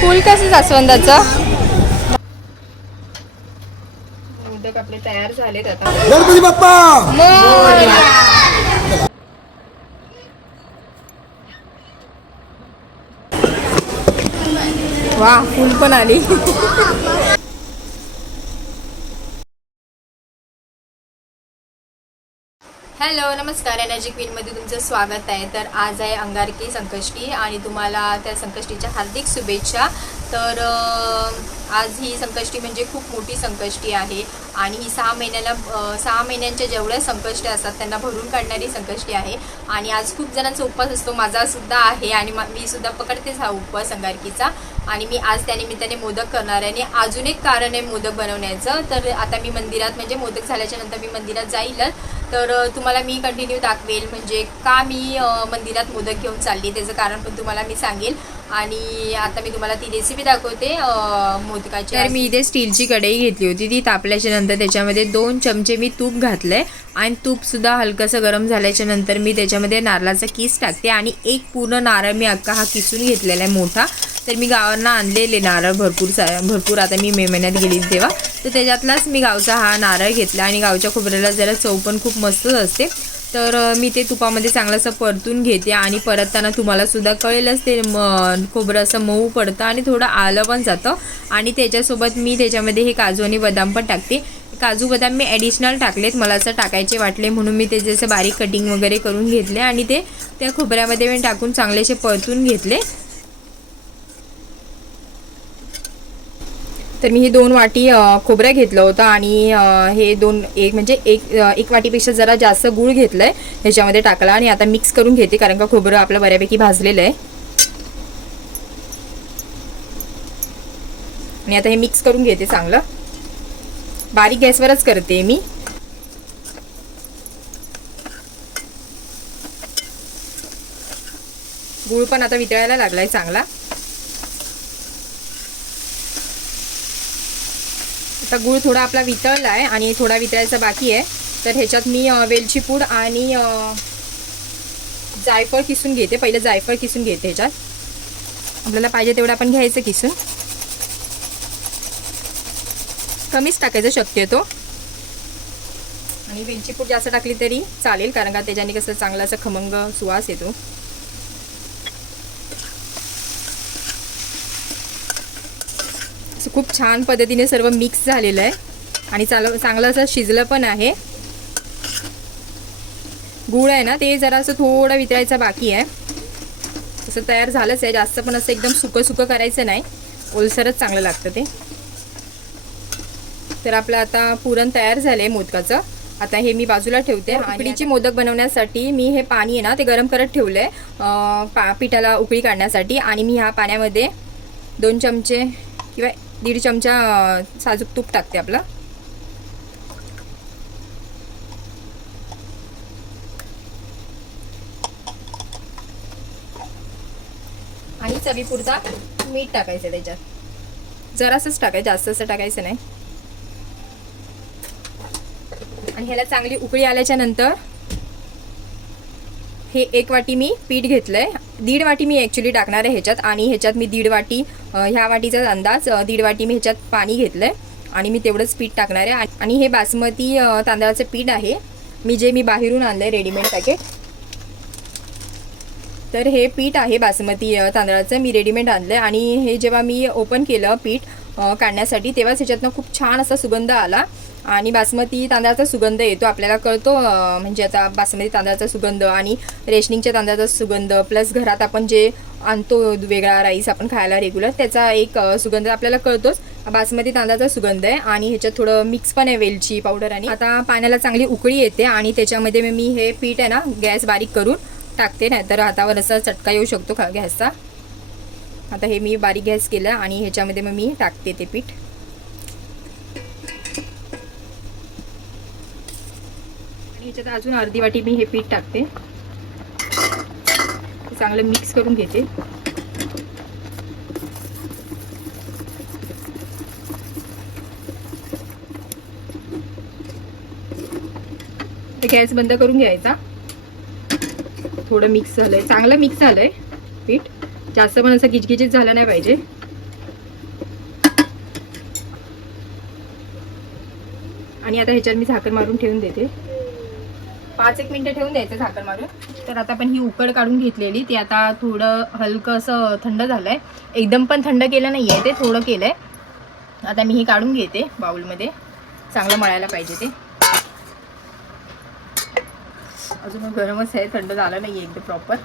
फुल कसं जास्वंदाचं मोदक आपले तयार झालेत आता. गणपती बाप्पा! वा फुल पण आली. हॅलो नमस्कार. एनर्जी क्वीनमध्ये तुमचं स्वागत आहे. तर आज आहे अंगारकी संकष्टी आणि तुम्हाला त्या संकष्टीच्या हार्दिक शुभेच्छा. तर आज ही संकष्टी म्हणजे खूप मोठी संकष्टी आहे आणि ही सहा महिन्याला सहा महिन्यांच्या जेवढ्या संकष्टी असतात त्यांना भरून काढणारी संकष्टी आहे. आणि आज खूप जणांचा उपवास असतो. माझा सुद्धा आहे आणि मा- मी सुद्धा पकडतेच हा उपवास अंगारकीचा. आणि मी आज त्या निमित्ताने मोदक करणार आहे. आणि अजून एक कारण आहे मोदक बनवण्याचं. तर आता मी मंदिरात म्हणजे मोदक झाल्याच्यानंतर मी मंदिरात जाईलच. तर तुम्हाला मी कंटिन्यू दाखवेल म्हणजे का मी मंदिरात मोदक घेऊन चालली. त्याचं कारण पण तुम्हाला मी सांगेल. आणि आता मी तुम्हाला ती रेसिपी दाखवते मोदकाची तर मी इथे स्टीलची कढई घेतली होती. ती तापल्याच्या नंतर त्याच्यामध्ये दोन चमचे मी तूप घातलंय. आणि तूप सुद्धा हलकंसं गरम झाल्याच्यानंतर मी त्याच्यामध्ये नारळाचा किस टाकते. आणि एक पूर्ण नारळ मी अख्खा हा किसून घेतलेला आहे मोठा. तर मी गावांना आणलेले नारळ भरपूर सा भरपूर. आता मी मे महिन्यात गेली तेव्हा. तर त्याच्यातलाच मी गावचा हा नारळ घेतला आणि गावच्या खोबऱ्याला जरा चव पण खूप मस्तच असते. तर मी ते तुपामध्ये चांगलं असं परतून घेते आणि परतताना तुम्हालासुद्धा कळेलच ते म खोबरं असं मऊ पडतं आणि थोडं आलं पण जातं. आणि त्याच्यासोबत मी त्याच्यामध्ये हे काजू आणि बदाम पण टाकते. काजू बदाम मी ॲडिशनल टाकलेत. मला असं टाकायचे वाटले म्हणून मी त्याचे असं बारीक कटिंग वगैरे करून घेतले आणि ते त्या खोबऱ्यामध्ये मी टाकून चांगलेसे परतून घेतले. तर मी हे दोन वाटी खोबऱ्या खोबरं घेतलं होतं आणि हे दोन एक म्हणजे एक एक वाटीपेक्षा जरा जास्त गूळ घेतलं आहे ह्याच्यामध्ये टाकला आणि आता मिक्स करून घेते कारण का खोबरं आपलं बऱ्यापैकी भाजलेलं आहे. आणि आता हे मिक्स करून घेते चांगलं. बारीक गॅसवरच करते मी. गूळ पण आता वितळायला लागलाय चांगला. आता गूळ थोडा आपला वितळला आहे आणि थोडा वितळायचा बाकी आहे. तर ह्याच्यात मी वेलचीपूड वेलची पूड आणि जायफळ किसून घेते. पहिलं जायफळ किसून घेते ह्याच्यात. आपल्याला पाहिजे तेवढं आपण घ्यायचं किसून. कमीच टाकायचं शक्यतो. आणि वेलची पूड जास्त टाकली तरी चालेल कारण का त्याच्याने कसं चांगला असं खमंग सुवास येतो. खूप छान पद्धतीने सर्व मिक्स झालेलं आहे. आणि चाल चांगलं असं शिजलं पण आहे. गूळ आहे ना ते जरा असं थोडं वितळायचं बाकी आहे. तसं तयार झालंच आहे. जास्त पण असं एकदम सुकं सुकं करायचं नाही. ओलसरच चांगलं लागतं ते. तर आपलं आता पुरण तयार झालं आहे मोदकाचं. आता हे मी बाजूला ठेवते. उकडीची मोदक बनवण्यासाठी मी हे पाणी आहे ना ते गरम करत ठेवलं आहे पा पिठाला उकळी काढण्यासाठी. आणि मी ह्या पाण्यामध्ये दोन चमचे किंवा दीड चमचा साजूक तूप टाकते आपलं. आणि चवीपुरता मीठ टाकायचं त्याच्यात. जरासंच टाकायचं जास्त असं टाकायचं नाही. आणि ह्याला चांगली उकळी आल्याच्यानंतर हे एक वाटी मी पीठ घेतलंय. दीड वाटी मी ॲक्च्युली टाकणार आहे ह्याच्यात आणि ह्याच्यात मी दीड वाटी ह्या वाटीचा अंदाज दीड वाटी मी ह्याच्यात पाणी घेतलंय आणि मी तेवढंच पीठ टाकणार आहे. आणि- हे बासमती तांदळाचं पीठ आहे. मी जे मी बाहेरून आणलंय रेडीमेड पॅकेट तर हे पीठ आहे बासमती तांदळाचं. मी रेडीमेड आणलं आहे आणि हे जेव्हा मी ओपन केलं पीठ काढण्यासाठी तेव्हाच ह्याच्यातनं खूप छान असा सुगंध आला. आणि बासमती तांदळाचा सुगंध येतो आपल्याला कळतो म्हणजे आता बासमती तांदळाचा सुगंध आणि रेशनिंगच्या तांदळाचा सुगंध प्लस घरात आपण जे आणतो वेगळा राईस आपण खायला रेग्युलर त्याचा एक सुगंध आपल्याला कळतोच. बासमती तांदळाचा सुगंध आहे आणि ह्याच्यात थोडं मिक्स पण आहे वेलची पावडर आणि. आता पाण्याला चांगली उकळी येते आणि त्याच्यामध्ये मी हे पीठ आहे ना गॅस बारीक करून टाकते नाही तर हातावर असा चटका येऊ शकतो खा गॅसचा. आता हे मी बारीक गॅस केलं आणि ह्याच्यामध्ये मग मी टाकते ते पीठ. ह्याच्यात अजून अर्धी वाटी मी हे पीठ टाकते. चांगलं मिक्स करून घेते. गॅस बंद करून घ्यायचा. थोडं मिक्स झालंय. चांगलं मिक्स झालंय पीठ. जास्त पण असं गिजगिजीत झालं नाही पाहिजे. आणि आता ह्याच्यावर मी झाकण मारून ठेवून देते. पाच एक मिनटं ठेवून द्यायचं झाकण मारून. तर आता आपण ही उकड काढून घेतलेली ती आता थोडं हलकं असं थंड झालं आहे एकदम पण थंड केलं नाही आहे ते थोडं केलं आहे आता मी हे काढून घेते बाउलमध्ये. चांगलं मळायला पाहिजे ते. अजून गरमच आहे थंड झालं नाही आहे एकदम प्रॉपर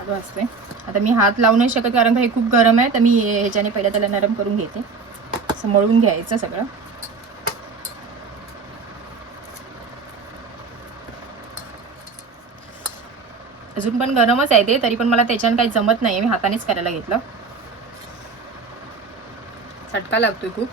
वाजते वाजतोय आता मी हात लावू नाही शकत कारण का हे खूप गरम आहे तर मी ह्याच्याने पहिल्या त्याला नरम करून घेते. असं मळून घ्यायचं सगळं. अजून पण गरमच आहे ते तरी पण मला त्याच्यानं काही जमत नाही मी हातानेच करायला घेतलं. चटका लागतोय खूप.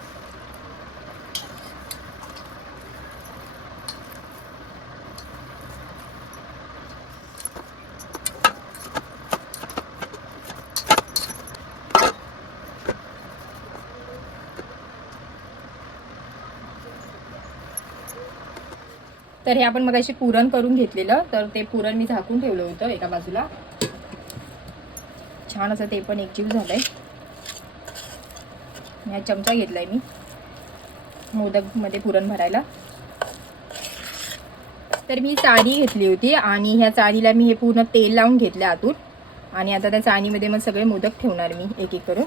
तर हे आपण मग अशी पुरण करून घेतलेलं तर ते पुरण मी झाकून ठेवलं होतं एका बाजूला. छान असं ते पण एकजीव झालंय. हा चमचा घेतलाय मी मोदकमध्ये पुरण भरायला. तर मी चाळी घेतली होती आणि ह्या चाळीला मी हे पूर्ण तेल लावून घेतलं आतून. आणि आता त्या चाळणीमध्ये मग सगळे मोदक ठेवणार मी एक एक करून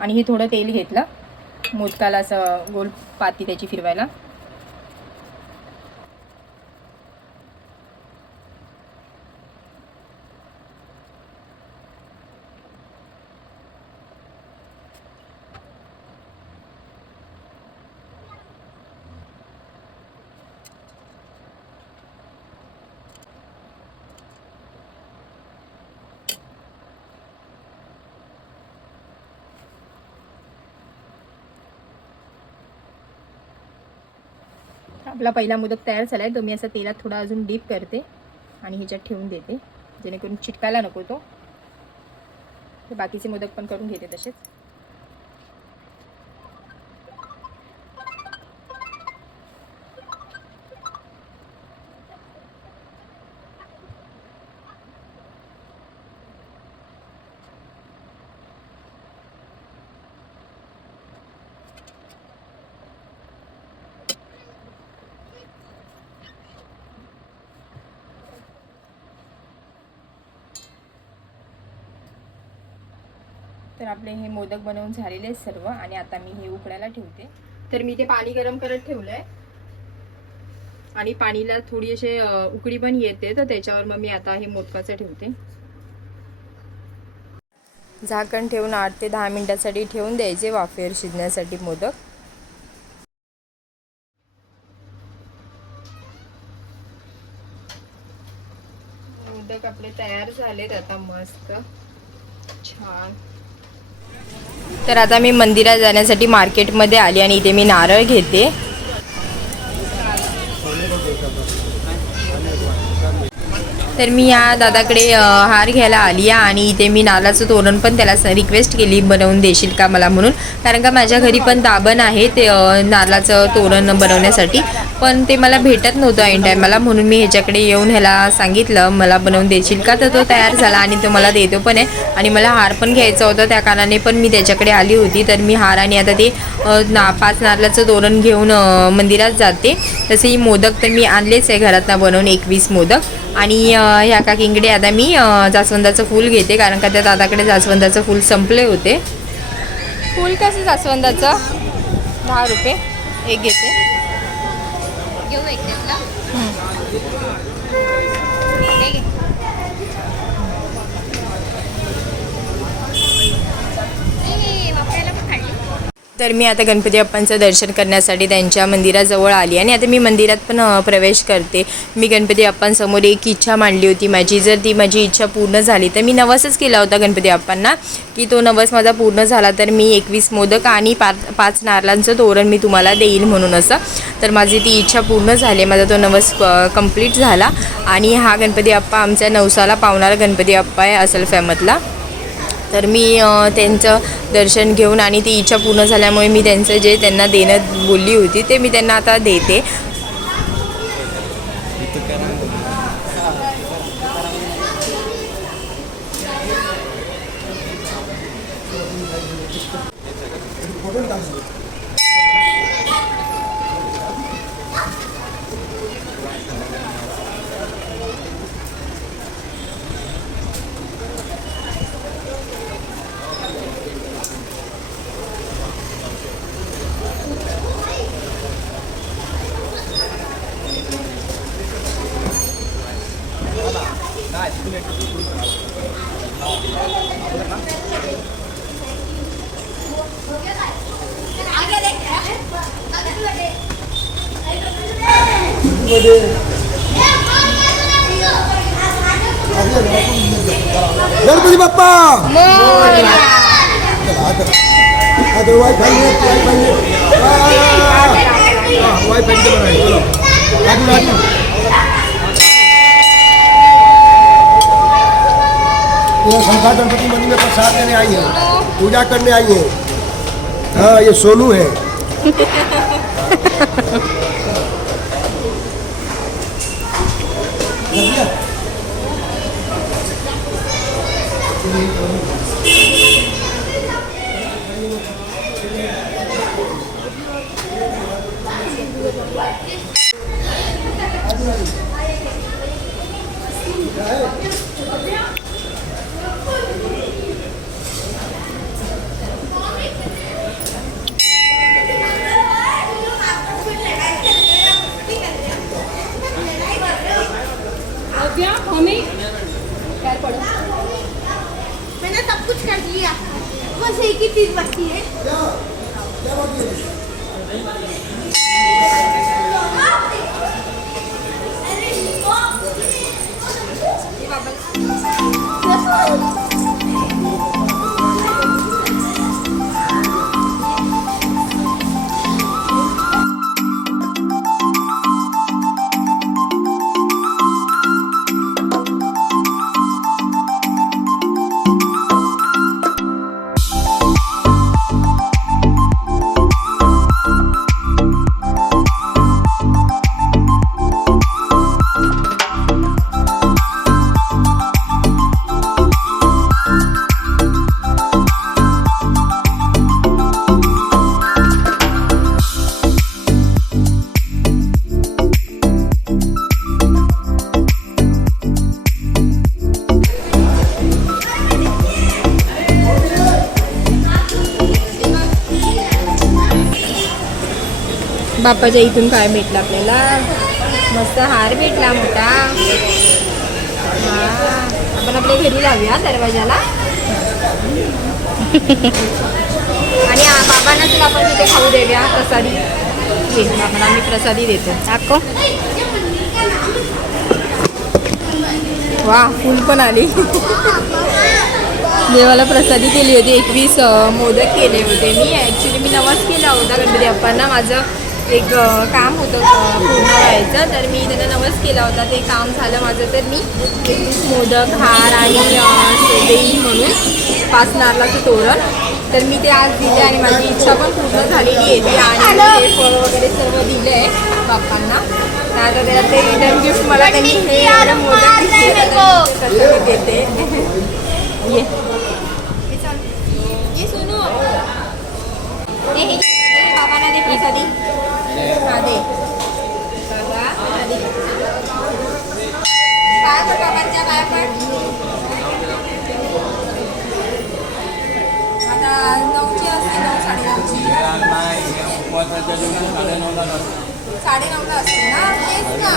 आणि हे थोडं तेल घेतलं. मोदकाला असं गोल पाती त्याची फिरवायला. आपला पहिला मोदक तयार झाला आहे तो मी असं तेलात थोडा अजून डीप करते आणि ह्याच्यात ठेवून देते. जेणेकरून चिटकायला नको तो. बाकीचे मोदक पण करून घेते तसेच. तर आपले हे मोदक बनवून झालेले आहेत सर्व आणि आता मी हे उकडायला ठेवते. तर मी ते पाणी गरम करत ठेवलंय. आणि पाणीला थोडी अशी अ, उकळी पण येते तर त्याच्यावर मग मी आता हे मोदकाचं ठेवते. झाकण ठेवून आठ ते दहा मिनिटासाठी ठेवून द्यायचे वाफेवर शिजण्यासाठी मोदक. मोदक आपले तयार झालेत आता मस्त. छान. तर आता मी मंदिरात जाण्यासाठी मार्केटमध्ये आली आणि इथे मी नारळ घेते. तर मी या दादाकडे हार घ्यायला आली आहे आणि इथे मी नालाचं तोरण पण त्याला रिक्वेस्ट केली बनवून देशील का मला म्हणून. कारण का माझ्या घरी पण दाबण आहे ते नालाचं तोरण बनवण्यासाठी. पण ते मला भेटत नव्हतं ऐन टायमाला म्हणून मी ह्याच्याकडे येऊन ह्याला सांगितलं मला बनवून देशील का? तर तो तयार झाला आणि तो मला देतो पण आहे. आणि मला हार पण घ्यायचा होता त्या कारणाने पण मी त्याच्याकडे आली होती. तर मी हार आणि आता ते ना पाच नारळाचं तोरण घेऊन मंदिरात जाते. तसेही मोदक तर मी आणलेच आहे घरातनं बनवून एकवीस मोदक. आणि ह्या काकींकडे आता मी जास्वंदाचं फूल घेते कारण का त्या दादाकडे जास्वंदाचं फूल संपले होते. फूल कसं जास्वंदाचं? दहा रुपये. एक घेते. घेऊ एक त्यातला हे घे. हे वापरायला पण काढली तर मी आता गणपती बाप्पांचं दर्शन करण्यासाठी त्यांच्या मंदिराजवळ आली आणि आता मी मंदिरात पण प्रवेश करते. मी गणपती बाप्पांसमोर एक इच्छा मांडली होती माझी. जर ती माझी इच्छा पूर्ण झाली तर मी नवसच केला होता गणपती बाप्पांना की तो नवस माझा पूर्ण झाला तर मी एकवीस मोदक आणि पाच पाच नारळांचं तोरण मी तुम्हाला देईल म्हणून असं. तर माझी ती इच्छा पूर्ण झाली. माझा तो नवस कंप्लीट झाला आणि हा गणपती बाप्पा आमच्या नवसाला पावणारा गणपती बाप्पा आहे असल फॅमतला. तर मी त्यांचं दर्शन घेऊन आणि ती इच्छा पूर्ण झाल्यामुळे मी त्यांचं जे त्यांना देणं बोलली होती ते मी त्यांना आता देते गणपतीमध्ये गणपती बाप्पा इधर वाई फाई है वाई फाई है वाई फाई पण बनाए चलो राजू राजू ये शंकर गणपति मंदिर में प्रसाद लेने आई है। पूजा करने आई है। हाँ ये सोनू है। बस एक ही चीज बाकी है? बाप्पाच्या इथून काय भेटलं आपल्याला? मस्त हार भेटला मोठा. आपण आपल्या घरी लावूया दरवाजाला. आणि बाबांना तुला आपण तिथे खाऊ देऊया. प्रसादी आपण आम्ही प्रसादी देतो. दाखव. वा फुल पण आली. देवाला प्रसादी केली होती. एकवीस मोदक केले होते मी. ॲक्च्युली मी नवाज केला होता. गणपती बाप्पांना. माझं एक काम होतं पूर्ण व्हायचं. तर मी त्यांना नवस केला होता. ते काम झालं माझं तर मी मोदक हार आणि देईन म्हणून पाच नारळाचं तोरण. तर मी ते आज दिले आणि माझी इच्छा पण पूर्ण झालेली आहे. ती आणि ते फळ वगैरे सर्व दिले आहे बाप्पांना. तर आता त्याला ते रिटर्न गिफ्ट मला त्यांनी हे मोदक ते मी देते. ये. ये सोनू. बाबांना दे प्रसादी हा दे. बाबा प्रसादी पाय पड बाबांच्या पाय पड आता नऊची असते नऊ साडेनऊची. साडेनऊला असते ना? तेच ना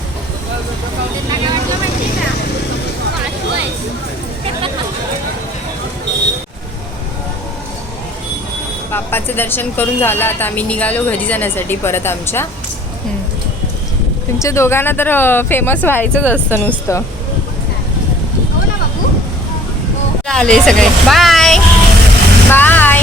त्यांना काय वाटलं माहिती का वाचू आहेस बाप्पाचं दर्शन करून झालं आता आम्ही निघालो घरी जाण्यासाठी परत आमच्या. तुमच्या दोघांना तर फेमस व्हायचंच असतं नुसतं. आले सगळे. बाय बाय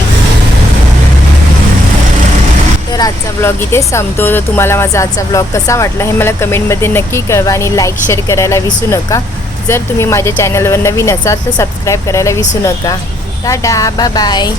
तर आजचा ब्लॉग इथे संपतो. तर तुम्हाला माझा आजचा ब्लॉग कसा वाटला हे मला कमेंटमध्ये नक्की कळवा आणि लाईक शेअर करायला विसरू नका. जर तुम्ही माझ्या चॅनलवर नवीन असाल तर सबस्क्राईब करायला विसरू नका. Tata bye bye